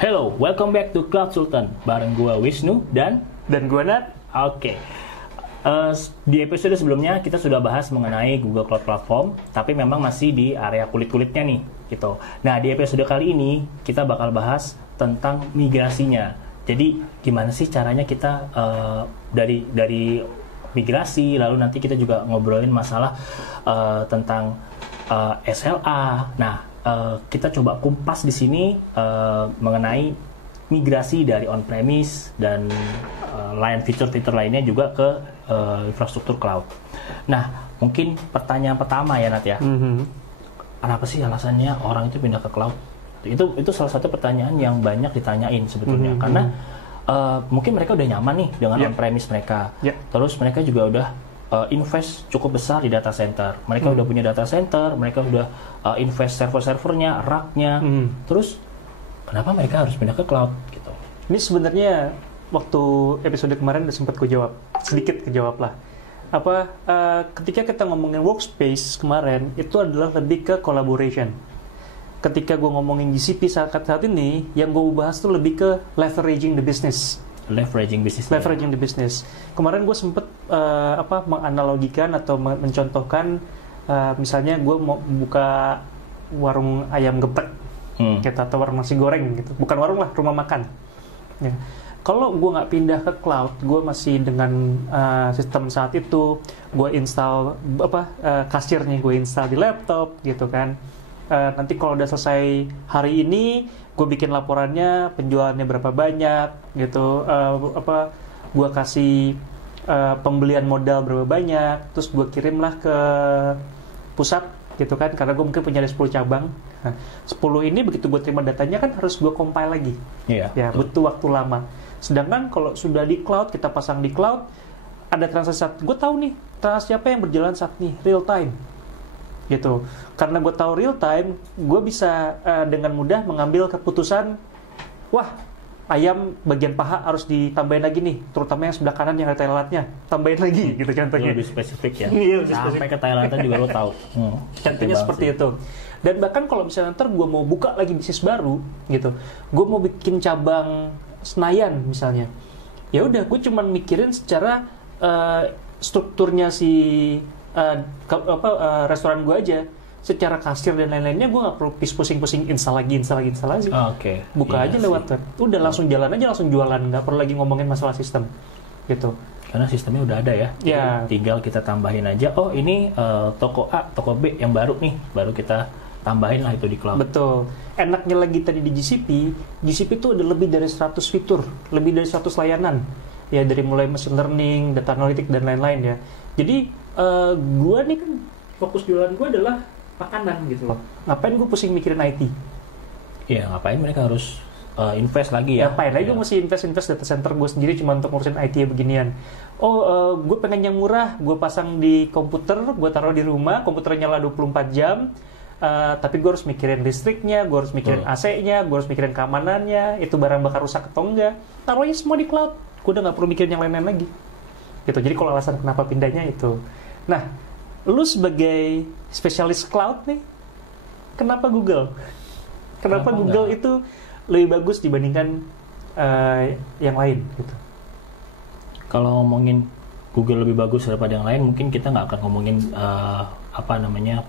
Hello, welcome back to Cloud Sultan. Bareng gue Wisnu dan gue Nat. Oke. Di episode sebelumnya kita sudah bahas mengenai Google Cloud Platform, tapi memang masih di area kulit-kulitnya nih, gitu. Nah, di episode kali ini kita bakal bahas tentang migrasinya. Jadi, gimana sih caranya kita dari migrasi, lalu nanti kita juga ngobrolin masalah tentang SLA. Nah, kita coba kumpas di sini mengenai migrasi dari on-premise dan lain fitur-fitur lainnya juga ke infrastruktur cloud. Nah, mungkin pertanyaan pertama ya Nat ya, apa sih alasannya orang itu pindah ke cloud? Itu salah satu pertanyaan yang banyak ditanyain sebetulnya, karena mungkin mereka udah nyaman nih dengan on-premise mereka, terus mereka juga udah invest cukup besar di data center. Mereka udah punya data center, mereka udah invest server-servernya, racknya. Terus kenapa mereka harus pindah ke cloud gitu? Ini sebenarnya waktu episode kemarin udah sempat gue jawab, sedikit kejawab lah. Ketika kita ngomongin workspace kemarin, itu adalah lebih ke collaboration. Ketika gue ngomongin GCP saat ini, yang gue bahas tuh lebih ke leveraging the business. Leveraging the business. Kemarin gue sempet menganalogikan atau mencontohkan, misalnya gue mau buka warung ayam geprek, gitu, atau warung nasi goreng gitu. Bukan warung lah, rumah makan. Ya. Kalau gue nggak pindah ke cloud, gue masih dengan sistem saat itu, gue install kasirnya gue install di laptop, gitu kan. Nanti kalau udah selesai hari ini, gue bikin laporannya, penjualannya berapa banyak, gitu. Gue kasih pembelian modal berapa banyak, terus gue kirimlah ke pusat, gitu kan. Karena gue mungkin punya 10 cabang. Nah, 10 ini begitu gue terima datanya kan harus gue compile lagi. Ya, butuh waktu lama. Sedangkan kalau sudah di cloud, kita pasang di cloud, ada transaksi, gue tahu nih transaksi apa yang berjalan saat ini, real time. Gitu. Karena gue tahu real time, gue bisa dengan mudah mengambil keputusan, wah, ayam bagian paha harus ditambahin lagi nih, terutama yang sebelah kanan yang ada Thailandnya, tambahin lagi, gitu contohnya. Lebih spesifik ya. Sampai ke Thailandnya juga lo tahu. Contohnya seperti itu. Dan bahkan kalau misalnya ntar gue mau buka lagi bisnis baru, gitu, gue mau bikin cabang Senayan misalnya, ya udah gue cuman mikirin secara strukturnya si restoran gue aja, secara kasir dan lain-lainnya gue nggak perlu pusing-pusing install lagi. Buka aja lewat web, udah langsung jalan aja, langsung jualan, nggak perlu lagi ngomongin masalah sistem, gitu. Karena sistemnya udah ada ya. Tinggal kita tambahin aja, oh ini toko A, toko B yang baru nih, baru kita tambahin lah itu di cloud. Betul. Enaknya lagi tadi di GCP itu ada lebih dari 100 fitur, lebih dari 100 layanan. Ya, dari mulai machine learning, data analytics, dan lain-lain ya. Jadi, gue nih kan, fokus jualan gue adalah makanan gitu loh. Ngapain gue pusing mikirin IT? Iya, ngapain mereka harus invest lagi ya? Ngapain lagi gue mesti invest data center gue sendiri cuma untuk ngurusin IT ya beginian. Gue pengen yang murah, gue pasang di komputer, gue taruh di rumah, komputernya nyala 24 jam, tapi gue harus mikirin listriknya, gue harus mikirin AC-nya, gue harus mikirin keamanannya, itu barang bakal rusak atau enggak. Taruhnya semua di cloud, gue udah gak perlu mikirin yang lain-lain lagi. Gitu. Jadi kalau alasan kenapa pindahnya itu. Nah, lu sebagai spesialis cloud nih, kenapa Google? Kenapa Google itu lebih bagus dibandingkan yang lain? Gitu. Kalau ngomongin Google lebih bagus daripada yang lain, mungkin kita nggak akan ngomongin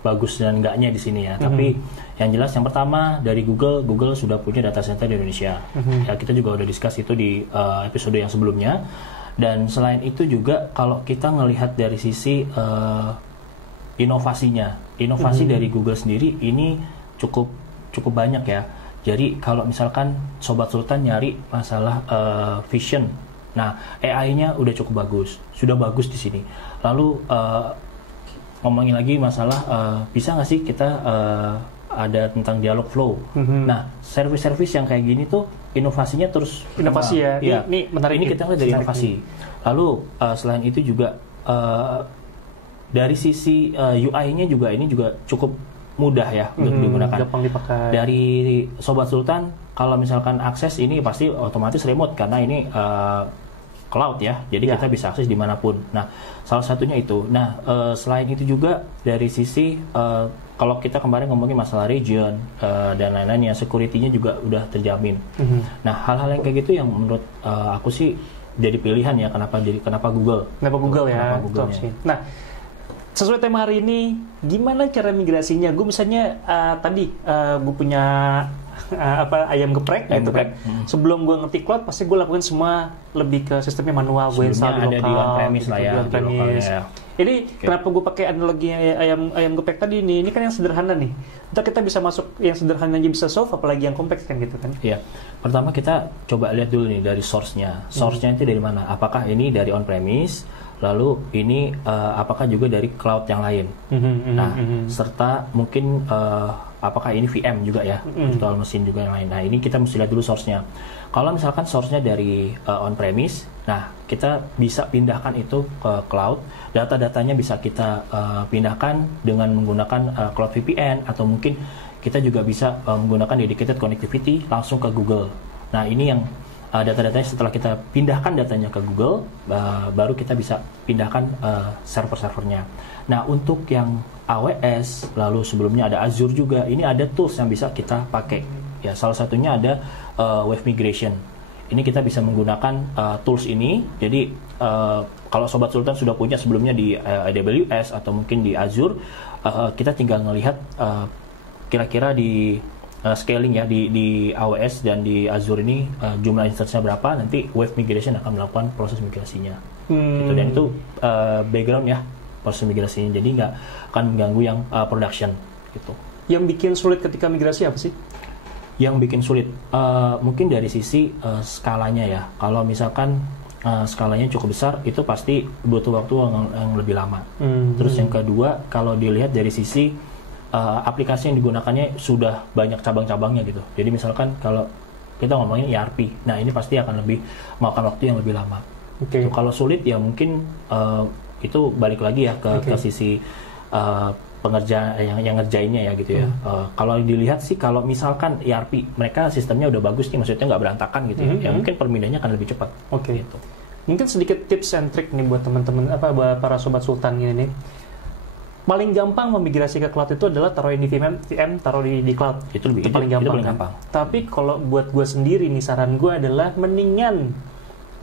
bagus dan enggaknya di sini ya. Tapi yang jelas yang pertama dari Google sudah punya data center di Indonesia. Ya, kita juga udah discuss itu di episode yang sebelumnya. Dan selain itu juga kalau kita ngelihat dari sisi inovasi dari Google sendiri ini cukup banyak ya. Jadi kalau misalkan Sobat Sultan nyari masalah vision, nah AI-nya udah cukup bagus, sudah bagus di sini. Lalu ngomongin lagi masalah bisa nggak sih kita ada tentang dialog flow. Nah, service yang kayak gini tuh inovasinya terus ya. Ini menarik. Ini kita lihat dari inovasi. Lalu selain itu juga dari sisi UI-nya juga ini juga cukup mudah ya untuk digunakan. Gampang dipakai. Dari Sobat Sultan, kalau misalkan akses ini pasti otomatis remote karena ini cloud ya, jadi kita bisa akses dimanapun. Nah, salah satunya itu. Nah, selain itu juga dari sisi kalau kita kemarin ngomongin masalah region dan lain-lainnya, security-nya juga udah terjamin. Nah, hal-hal yang kayak gitu yang menurut aku sih jadi pilihan ya, kenapa Google? Kenapa Google ya? Kenapa Google ya? Nah, sesuai tema hari ini, gimana cara migrasinya? Gue misalnya tadi gue punya ayam geprek gitu kan. Sebelum gue ngerti cloud, pasti gue lakukan semua lebih ke sistemnya manual. Gue install di lokal. Di on-premise lah ya. Di lokalnya ya. Jadi kenapa gue pakai analogi ayam geprek tadi ini kan yang sederhana nih. Ntar kita bisa masuk yang sederhana aja bisa solve, apalagi yang kompleks kan gitu kan. Iya. Pertama kita coba lihat dulu nih dari source-nya. Source-nya itu dari mana? Apakah ini dari on-premise? Lalu ini apakah juga dari cloud yang lain? Serta mungkin apakah ini VM juga ya, virtual machine juga yang lain. Nah, ini kita mesti lihat dulu source-nya. Kalau misalkan source-nya dari on-premise, nah kita bisa pindahkan itu ke cloud. Data-datanya bisa kita pindahkan dengan menggunakan Cloud VPN, atau mungkin kita juga bisa menggunakan dedicated connectivity langsung ke Google. Nah, ini yang data-datanya setelah kita pindahkan datanya ke Google, baru kita bisa pindahkan server-servernya. Nah, untuk yang AWS, lalu sebelumnya ada Azure juga, ini ada tools yang bisa kita pakai. Ya, salah satunya ada Wave Migration. Ini kita bisa menggunakan tools ini. Jadi kalau Sobat Sultan sudah punya sebelumnya di AWS atau mungkin di Azure, kita tinggal melihat kira-kira di scaling ya di AWS dan di Azure ini jumlah instance-nya berapa, nanti Wave Migration akan melakukan proses migrasinya. Gitu. Dan itu background ya proses migrasinya, jadi nggak akan mengganggu yang production gitu. Yang bikin sulit ketika migrasi apa sih? Yang bikin sulit mungkin dari sisi skalanya ya. Kalau misalkan skalanya cukup besar, itu pasti butuh waktu yang lebih lama. Terus yang kedua, kalau dilihat dari sisi aplikasi yang digunakannya sudah banyak cabang-cabangnya gitu. Jadi misalkan kalau kita ngomongin ERP, nah ini pasti akan lebih makan waktu yang lebih lama. So, kalau sulit ya mungkin itu balik lagi ya ke sisi pengerja yang ngerjainnya ya gitu ya. Kalau dilihat sih, kalau misalkan ERP mereka sistemnya udah bagus nih, maksudnya nggak berantakan gitu ya, ya mungkin perpindahannya akan lebih cepat. Gitu. Mungkin sedikit tips and trick nih buat teman-teman buat para sobat sultan ini. Paling gampang memigrasi ke cloud itu adalah taruhin di VM, taruh di cloud. Itu paling gampang. Tapi kalau buat gue sendiri nih, saran gue adalah mendingan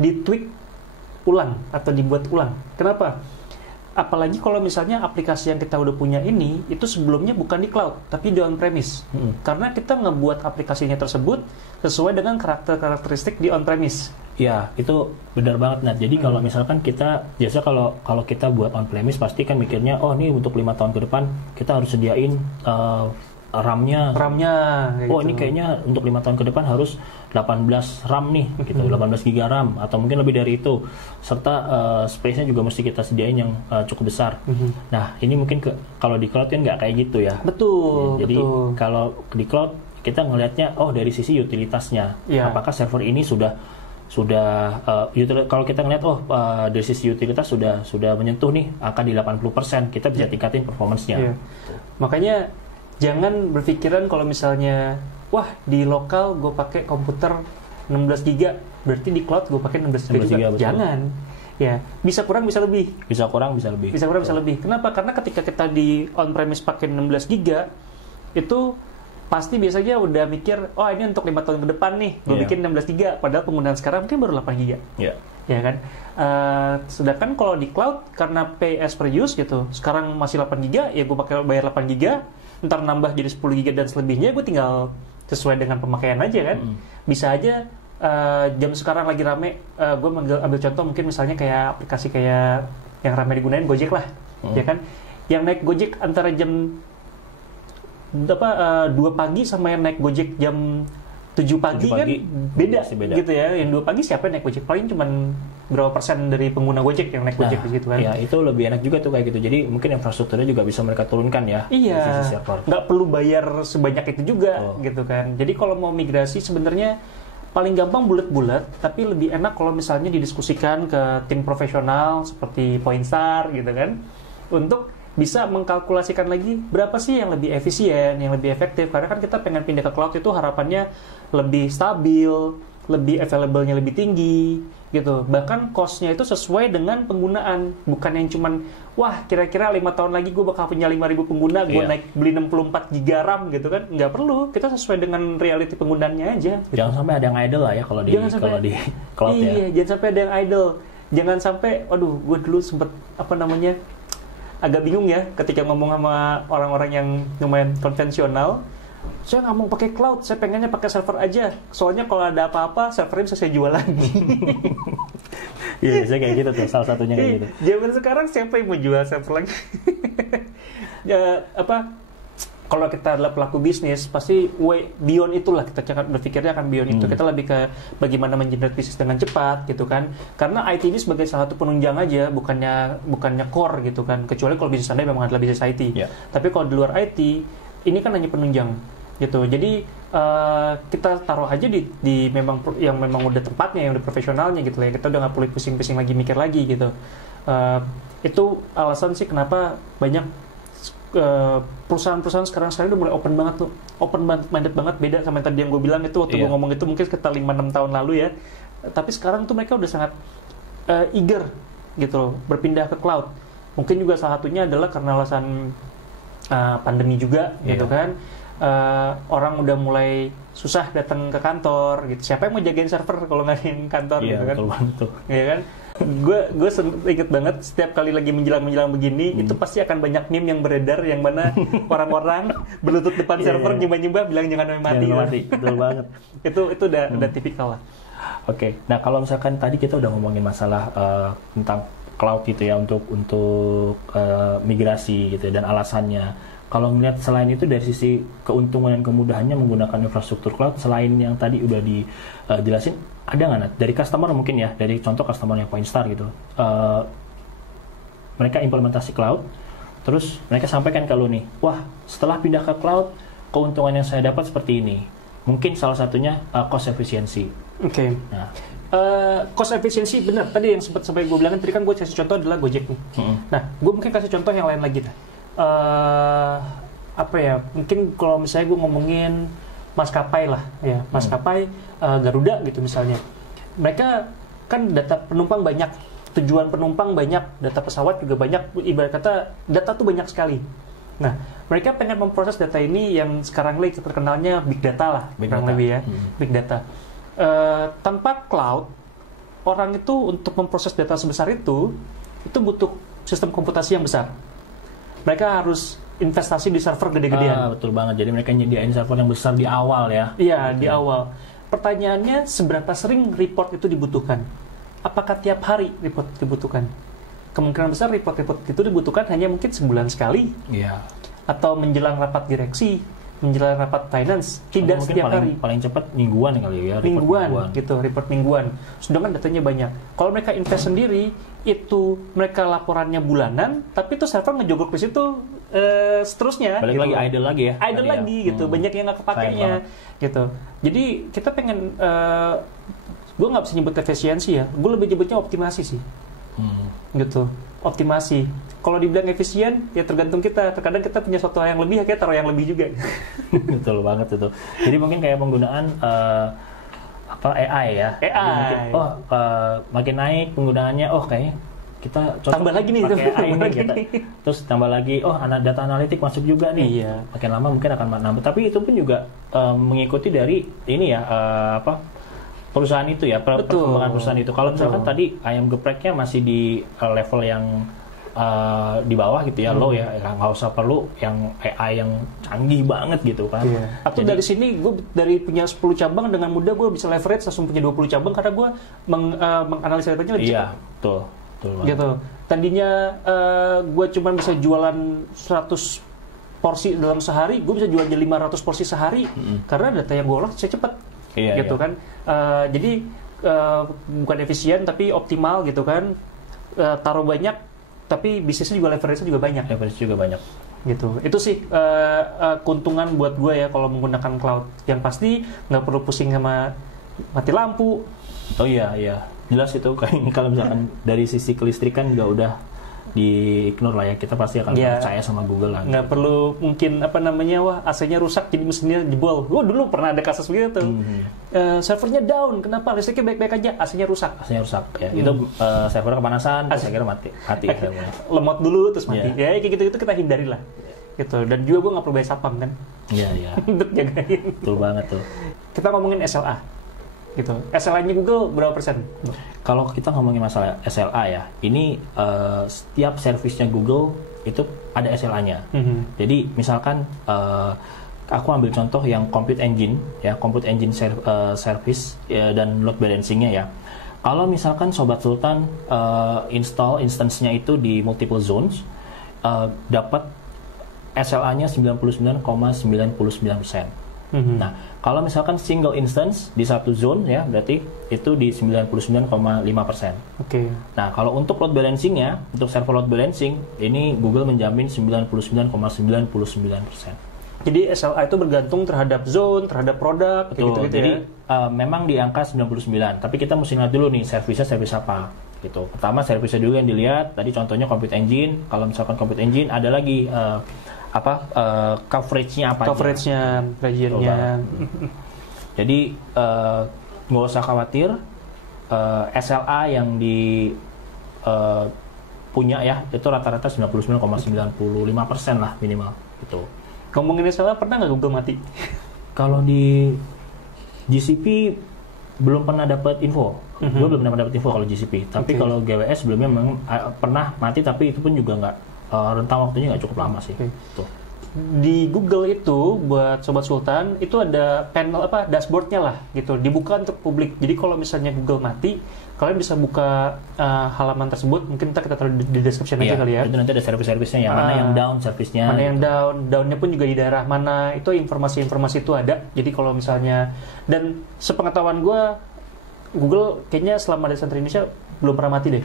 ditweak ulang atau dibuat ulang. Kenapa? Apalagi kalau misalnya aplikasi yang kita udah punya ini itu sebelumnya bukan di cloud tapi di on-premise. Karena kita ngebuat aplikasinya tersebut sesuai dengan karakteristik di on-premise. Ya, itu benar banget Nat. Jadi kalau misalkan kita biasa kalau kita buat on-premise pasti kan mikirnya, oh ini untuk 5 tahun ke depan kita harus sediain RAM-nya gitu. Ini kayaknya untuk 5 tahun ke depan harus 18 RAM nih gitu, 18 GB RAM atau mungkin lebih dari itu, serta space-nya juga mesti kita sediain yang cukup besar. Nah, ini mungkin kalau di cloud kan nggak kayak gitu ya. Betul. Jadi kalau di cloud kita ngelihatnya dari sisi utilitasnya, apakah server ini sudah kalau kita ngeliat dari sisi utilitas sudah menyentuh nih angka di 80%, kita bisa tingkatin performance-nya. Makanya jangan berpikiran kalau misalnya wah di lokal gue pakai komputer 16 GB, berarti di cloud gue pakai 16 GB. Jangan. Ya, bisa kurang bisa lebih. Bisa kurang bisa lebih. Kenapa? Karena ketika kita di on-premise pakai 16 GB itu pasti biasanya udah mikir, oh ini untuk 5 tahun ke depan nih, gue bikin 16 GB, padahal penggunaan sekarang mungkin baru 8 GB. Ya kan? Sedangkan kalau di cloud, karena pay as per use gitu, sekarang masih 8 GB, ya gue bayar 8 GB, ntar nambah jadi 10 GB dan selebihnya, gue tinggal sesuai dengan pemakaian aja kan. Bisa aja jam sekarang lagi rame, gue ambil contoh mungkin misalnya kayak aplikasi kayak yang rame digunain Gojek lah, ya kan? Yang naik Gojek antara jam 2 pagi sama yang naik Gojek jam 7 pagi kan beda gitu ya. Yang 2 pagi siapa yang naik Gojek? Paling cuma berapa persen dari pengguna Gojek yang naik Gojek di situ kan. Ya, itu lebih enak juga tuh kayak gitu. Jadi mungkin infrastrukturnya juga bisa mereka turunkan ya. Iya. Nggak perlu bayar sebanyak itu juga gitu kan. Jadi kalau mau migrasi sebenarnya paling gampang bulat-bulat, tapi lebih enak kalau misalnya didiskusikan ke tim profesional seperti Poinstar gitu kan, untuk bisa mengkalkulasikan lagi berapa sih yang lebih efisien, yang lebih efektif. Karena kan kita pengen pindah ke cloud itu harapannya lebih stabil, lebih available-nya lebih tinggi gitu. Bahkan cost-nya itu sesuai dengan penggunaan, bukan yang cuman wah kira-kira 5 tahun lagi gue bakal punya 5.000 pengguna, gue naik beli 64 GB RAM gitu kan. Nggak perlu, kita sesuai dengan reality penggunaannya aja gitu. Jangan sampai ada yang idle lah ya kalau di cloud ya. Iya, jangan sampai ada yang idle. Jangan sampai, aduh gue dulu sempet agak bingung ya ketika ngomong sama orang-orang yang lumayan konvensional. Saya nggak mau pakai cloud, saya pengennya pakai server aja. Soalnya kalau ada apa-apa, servernya bisa saya jual lagi. Iya, biasanya kayak gitu tuh, salah satunya kayak gitu. Zaman sekarang siapa yang mau jual server lagi? Kalau kita adalah pelaku bisnis, pasti beyond itulah, kita berpikirnya akan beyond itu. Kita lebih ke bagaimana mengenerate bisnis dengan cepat gitu kan. Karena IT ini sebagai salah satu penunjang aja, bukannya core gitu kan. Kecuali kalau bisnis Anda memang adalah bisnis IT. Yeah. Tapi kalau di luar IT, ini kan hanya penunjang gitu. Jadi kita taruh aja di memang udah tempatnya, yang udah profesionalnya gitu ya. Kita udah nggak perlu pusing-pusing lagi, mikir lagi gitu. Itu alasan sih kenapa banyak perusahaan-perusahaan sekarang udah mulai open minded banget, beda sama yang tadi yang gue bilang itu waktu gue ngomong itu mungkin sekitar 5-6 tahun lalu ya. Tapi sekarang tuh mereka udah sangat eager gitu loh, berpindah ke cloud. Mungkin juga salah satunya adalah karena alasan pandemi juga gitu kan. Orang udah mulai susah datang ke kantor gitu. Siapa yang mau jagain server kalau nggak ada yang kantor gitu kan? Iya kan? Gue inget banget setiap kali lagi menjelang begini itu pasti akan banyak meme yang beredar yang mana orang-orang berlutut depan server nyembah-nyembah bilang jangan mati. Betul banget. itu udah tipikal lah. Oke. Nah kalau misalkan tadi kita udah ngomongin masalah tentang cloud gitu ya untuk migrasi gitu dan alasannya. Kalau ngeliat selain itu dari sisi keuntungan dan kemudahannya menggunakan infrastruktur cloud, selain yang tadi udah dijelasin, ada nggak Nat? Dari customer mungkin ya, dari contoh customer yang Coinstar gitu, mereka implementasi cloud, terus mereka sampaikan ke lu nih, wah setelah pindah ke cloud, keuntungan yang saya dapat seperti ini. Mungkin salah satunya cost efficiency. Oke. Nah, cost efficiency benar. Tadi yang sempat sampai gue bilang tadi kan gue kasih contoh adalah Gojek nih. Nah, gue mungkin kasih contoh yang lain lagi dah. Mungkin kalau misalnya gue ngomongin maskapai lah ya, maskapai Garuda gitu misalnya, mereka kan data penumpang banyak, tujuan penumpang banyak, data pesawat juga banyak, ibarat kata data tuh banyak sekali. Nah, mereka pengen memproses data ini yang sekarang lagi terkenalnya big data lah, kurang lebih ya, big data. Tanpa cloud, orang itu untuk memproses data sebesar itu butuh sistem komputasi yang besar. Mereka harus investasi di server gede-gedean. Betul banget. Jadi mereka nyediain server yang besar di awal ya. Iya, di awal. Pertanyaannya, seberapa sering report itu dibutuhkan? Apakah tiap hari report dibutuhkan? Kemungkinan besar report itu dibutuhkan hanya mungkin sebulan sekali. Iya. Atau menjelang rapat direksi, menjelang rapat finance, tidak setiap hari. Paling cepat mingguan kali ya. Mingguan gitu, report mingguan. Sedangkan datanya banyak. Kalau mereka invest sendiri, itu mereka laporannya bulanan, tapi itu server ngejogrok di situ seterusnya. Balik gitu. Lagi idle lagi ya. Idle lagi gitu, banyak yang nggak kepakainya gitu. Jadi kita pengen, gue nggak bisa nyebut efisiensi ya, gue lebih nyebutnya optimasi sih. Gitu, optimasi. Kalau dibilang efisien, ya tergantung kita. Terkadang kita punya suatu hal yang lebih, ya kita taruh yang lebih juga. Betul banget itu. Jadi mungkin kayak penggunaan AI ya. AI. Mungkin, makin naik penggunaannya, kayaknya kita tambah lagi nih pakai AI nih kita. Terus tambah lagi, data analitik masuk juga nih. Iya. Makin lama mungkin akan nambah. Tapi itu pun juga mengikuti dari ini ya, perusahaan itu ya, perkembangan perusahaan itu. Kalau misalkan tadi ayam gepreknya masih di level yang di bawah gitu ya, low ya, nggak usah perlu yang AI yang canggih banget gitu kan. Atau dari sini gue dari punya 10 cabang dengan mudah gue bisa leverage langsung punya 20 cabang karena gue menganalisa datanya lebih cepat. Betul gitu. Tadinya gue cuma bisa jualan 100 porsi dalam sehari, gue bisa jual 500 porsi sehari karena data yang gue olah saya cepat. Gitu kan. Jadi bukan efisien tapi optimal gitu kan. Taruh banyak tapi bisnisnya juga leverage-nya juga banyak. Gitu. Itu sih keuntungan buat gue ya kalau menggunakan cloud. Yang pasti nggak perlu pusing sama mati lampu. Oh iya. Jelas itu kalau misalkan dari sisi kelistrikan juga udah di-ignore lah ya, kita pasti akan percaya sama Google lah. Nggak perlu mungkin wah AC-nya rusak jadi mesinnya jebol. Gue dulu pernah ada kasus begitu tuh. Servernya down, kenapa? Listriknya baik-baik aja, AC-nya rusak. AC-nya rusak ya. Itu server kepanasan, akhirnya mati lemot dulu terus mati. Ya kayak gitu-gitu kita hindari lah. Gitu. Dan juga gue nggak perlu bayar sapam kan. Iya. Untuk jagain. Betul banget tuh. Kita ngomongin SLA. Gitu. SLA-nya Google berapa persen? Kalau kita ngomongin masalah SLA ya, ini setiap servisnya Google itu ada SLA-nya. Jadi misalkan aku ambil contoh yang Compute Engine ya, Compute Engine service ya, dan load balancing-nya ya. Kalau misalkan Sobat Sultan install instance-nya itu di multiple zones, dapat SLA-nya 99,99%. Nah, kalau misalkan single instance di satu zone ya, berarti itu di 99,5%. Oke. Nah, kalau untuk load balancing-nya, untuk server load balancing, ini Google menjamin 99,99%. Jadi SLA itu bergantung terhadap zone, terhadap produk, gitu Jadi memang di angka 99, tapi kita mesti lihat dulu nih servisnya servis apa. Gitu. Pertama servisnya dulu yang dilihat. Tadi contohnya Compute Engine. Kalau misalkan Compute Engine ada lagi coverage-nya apa coverage-nya, region-nya. Jadi nggak usah khawatir, SLA yang di punya ya itu rata-rata 99,95% lah minimal gitu. Ngomongin SLA, pernah nggak Google mati? Kalau di GCP belum pernah dapat info. Gue belum pernah dapat info kalau GCP. Tapi kalau GWS sebelumnya memang pernah mati, tapi itu pun juga nggak rentang waktunya nggak cukup lama sih. Tuh. Di Google itu buat Sobat Sultan itu ada panel dashboardnya lah gitu, dibuka untuk publik. Jadi kalau misalnya Google mati, kalian bisa buka halaman tersebut. Mungkin kita taruh di description aja kali ya. Itu nanti ada servis-servisnya yang mana yang down servisnya. Mana yang downnya pun juga di daerah mana. Itu informasi-informasi itu ada. Jadi kalau misalnya, dan sepengetahuan gue, Google kayaknya selama data center Indonesia belum pernah mati deh.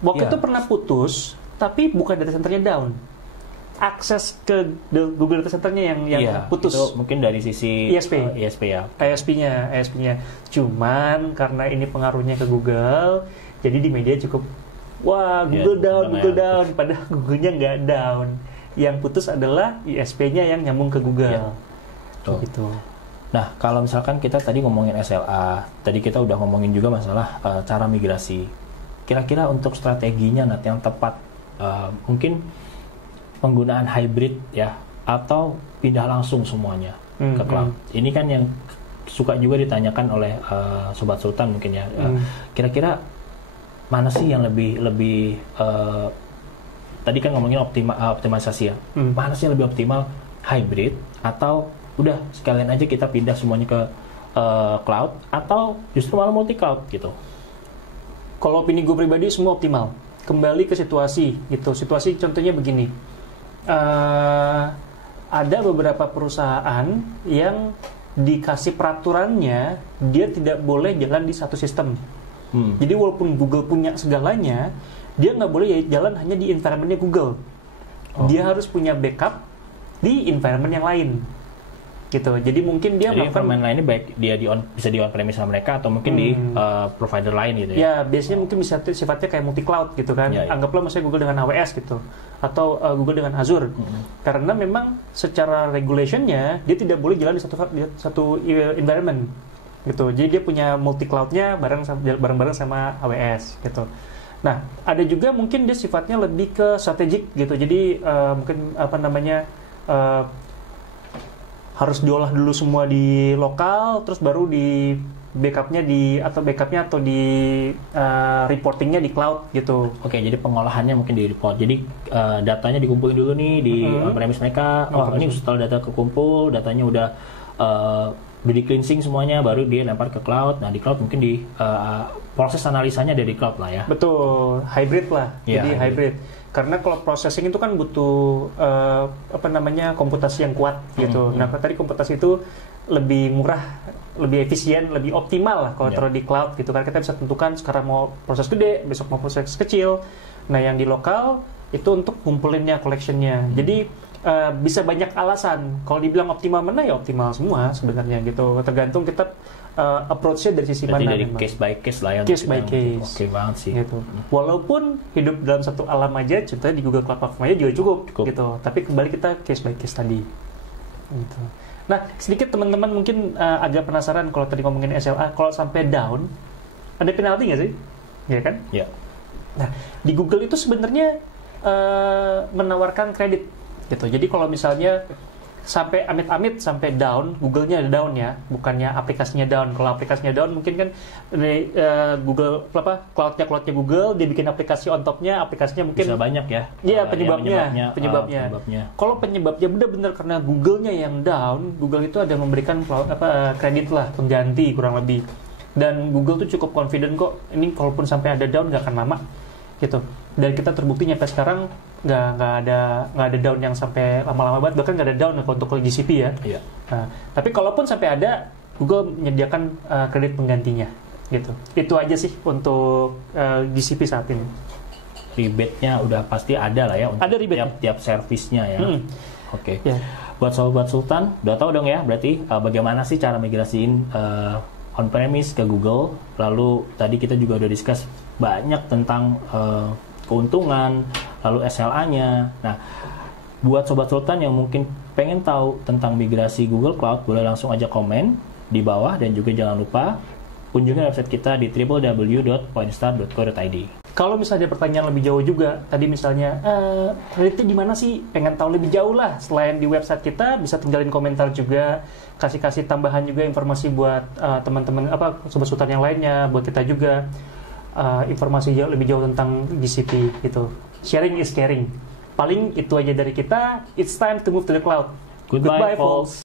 Waktu itu pernah putus, tapi bukan data centernya down. Akses ke Google data centernya yang putus. Itu mungkin dari sisi ISP ya. ISP-nya. Cuman karena ini pengaruhnya ke Google, jadi di media cukup Google down. Padahal Google-nya nggak down. Yang putus adalah ISP-nya yang nyambung ke Google. Gitu. Nah, kalau misalkan kita tadi ngomongin SLA, tadi kita udah ngomongin juga masalah cara migrasi. Kira-kira untuk strateginya nanti yang tepat, mungkin penggunaan hybrid ya, atau pindah langsung semuanya ke cloud. Ini kan yang suka juga ditanyakan oleh Sobat Sultan mungkin ya. Kira-kira mana sih yang lebih tadi kan ngomongin optimalisasi ya. Mana sih yang lebih optimal, hybrid atau udah sekalian aja kita pindah semuanya ke cloud, atau justru malah multi cloud gitu? Kalau opini gue pribadi semua optimal. Kembali ke situasi gitu. Situasi contohnya begini. Ada beberapa perusahaan yang dikasih peraturannya dia tidak boleh jalan di satu sistem. Jadi walaupun Google punya segalanya, dia nggak boleh jalan hanya di environment-nya Google. Dia harus punya backup di environment yang lain. Gitu. Jadi mungkin dia environment lainnya baik dia bisa di on-premise sama mereka, atau mungkin di provider lain gitu ya. Ya, biasanya mungkin bisa sifatnya kayak multi cloud gitu kan. Anggaplah misalnya Google dengan AWS gitu, atau Google dengan Azure. Karena memang secara regulationnya dia tidak boleh jalan di satu environment gitu. Jadi dia punya multi cloud-nya bareng-bareng sama AWS gitu. Nah, ada juga mungkin dia sifatnya lebih ke strategik gitu. Jadi mungkin harus diolah dulu semua di lokal, terus baru di backupnya atau di reportingnya di cloud gitu. Oke, jadi pengolahannya mungkin di report. Jadi datanya dikumpulin dulu nih di on-premise mereka. Ini setelah data kekumpul, datanya udah di cleansing semuanya, baru dia lempar ke cloud. Nah, di cloud mungkin di proses analisanya dari cloud lah ya. Betul, hybrid lah. Jadi hybrid. Karena kalau processing itu kan butuh komputasi yang kuat gitu. Nah, tadi komputasi itu lebih murah, lebih efisien, lebih optimal lah kalau taruh di cloud gitu. Karena kita bisa tentukan sekarang mau proses gede, besok mau proses kecil. Nah, yang di lokal itu untuk ngumpulinnya, collectionnya. Jadi bisa banyak alasan. Kalau dibilang optimal mana ya optimal semua sebenarnya gitu. Tergantung kita approach-nya dari sisi berarti mana. dari memang. case by case lah ya. Case by case. Oke banget sih. Gitu. Walaupun hidup dalam satu alam aja, contohnya di Google Cloud Platform aja juga cukup. Gitu. Tapi kembali kita case by case tadi. Gitu. Nah, sedikit teman-teman mungkin agak penasaran kalau tadi ngomongin SLA, kalau sampai down, ada penalti nggak sih? Ya kan? Ya. Nah, di Google itu sebenarnya menawarkan kredit. Gitu. Jadi kalau misalnya sampai amit-amit sampai down, Google-nya down ya, bukannya aplikasinya down. Kalau aplikasinya down mungkin kan Google cloud-nya Google, dia bikin aplikasi on top-nya, aplikasinya mungkin bisa banyak ya. Iya, penyebabnya. Kalau penyebabnya benar-benar karena Google-nya yang down, Google itu ada memberikan kredit lah, pengganti kurang lebih. Dan Google tuh cukup confident kok, ini kalaupun sampai ada down nggak akan lama gitu. Dan kita terbukti nyampe sekarang nggak ada down yang sampai lama-lama banget, bahkan nggak ada down untuk GCP ya. Iya. Nah, tapi kalaupun sampai ada, Google menyediakan kredit penggantinya gitu. Itu aja sih untuk GCP saat ini. Rebate-nya udah pasti ada lah ya untuk ada tiap servisnya ya. Oke. Yeah. Buat Sobat Sultan, udah tahu dong ya berarti bagaimana sih cara migrasiin on-premise ke Google. Lalu tadi kita juga udah discuss banyak tentang keuntungan, lalu SLA-nya. Nah, buat Sobat Sultan yang mungkin pengen tahu tentang migrasi Google Cloud, boleh langsung aja komen di bawah, dan juga jangan lupa kunjungi website kita di www.pointstar.co.id. Kalau misalnya ada pertanyaan lebih jauh juga, tadi misalnya kreditnya di mana sih? Pengen tahu lebih jauh lah. Selain di website kita, bisa tinggalin komentar juga, kasih tambahan juga informasi buat teman-teman Sobat Sultan yang lainnya, buat kita juga. Informasi lebih jauh tentang GCP gitu. Sharing is caring. Paling itu aja dari kita. It's time to move to the cloud. Goodbye folks.